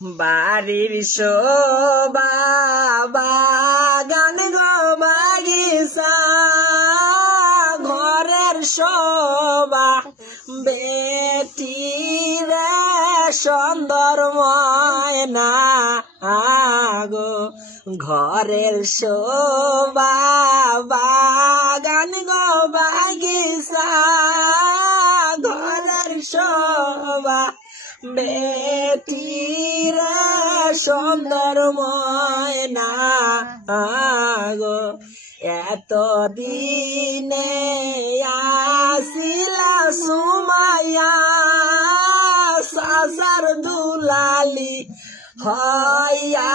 বাড়ির শোভা বাগান গো বাগিচা ঘরের শোভা বেটির সুন্দর ময়না গো ঘরের শোভা বাগান গো বাগিচা ঘরের শোভা বেটির সুন্দর ময়না গো এত দিনে আসিলা সুমাইয়া সাসার দুলালি হইয়া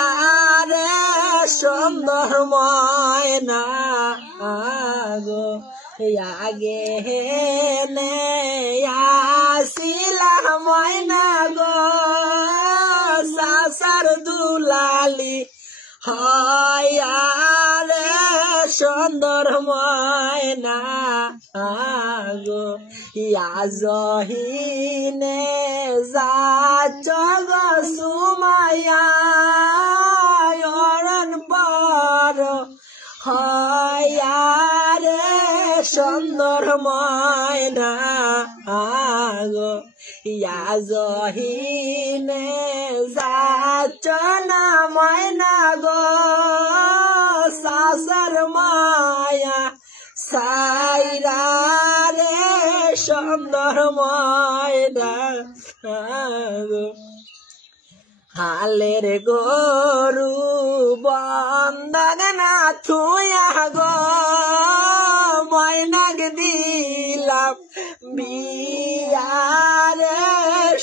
রে সুন্দর ময়না গো আগে হেনে আসিলা ময়না গো সাসার দুলালি হইয়া রে সুন্দর ময়না গো জহিনে যাচ্ছ গো সুমাইয়া অরণ পর হইয়া রে সুন্দর ময়না গো জহিনে যাচ্ছ না ময়না গো সাসার মায়া সাইরা রে সুন্দর ময়না গো হালের গরু বন্ধক না থুয়া গো ময়নাক দিলাম বিয়ারে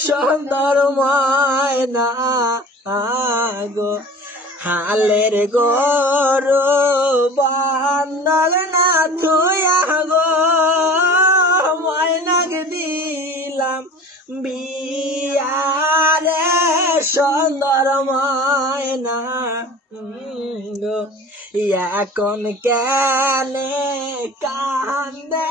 সুন্দর ময়না গো হালের গরু বন্ধক না থুয়া গো ময়নাক দিলাম বিয়ারে সুন্দর ময়না গো এখন কেনে কান্দে